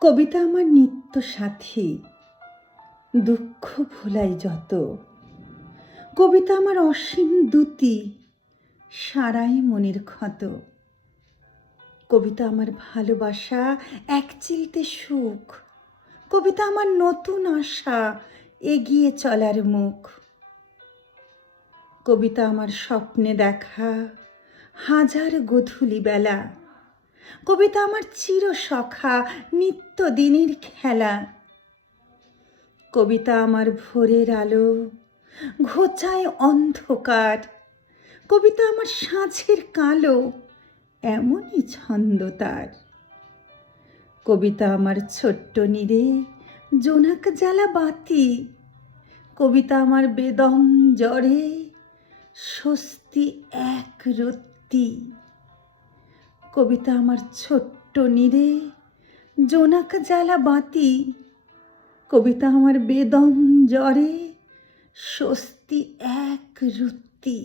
কবিতা আমার নিত্য সাথী দুঃখ ভোলাই যত। কবিতা আমার অসীম দ্যুতি, সারাই মনের ক্ষত। কবিতা আমার ভালোবাসা, এক চিলতে সুখ। কবিতা আমার নতুন আশা, এগিয়ে চলার মুখ। কবিতা আমার স্বপ্নে দেখা, হাজার গধূলি বেলা। কবিতা আমার চির সখা নিত্যদিনের খেলা। কবিতা আমার ভোরের আলো, ঘোচায় অন্ধকার। কবিতা আমার সাঁঝের কালো, এমনই ছন্দ তার। কবিতা আমার ছোট্ট নীরে, জোনাক জ্বালা বাতি। কবিতা আমার বেদম জ্বরে, স্বস্তি এক রত্তি। কবিতা আমার ছোট্ট নিরে জোনাক জ্বালা বাতি কবিতা আমার বেদম জ্বরে স্বস্তি এক রুত্তি।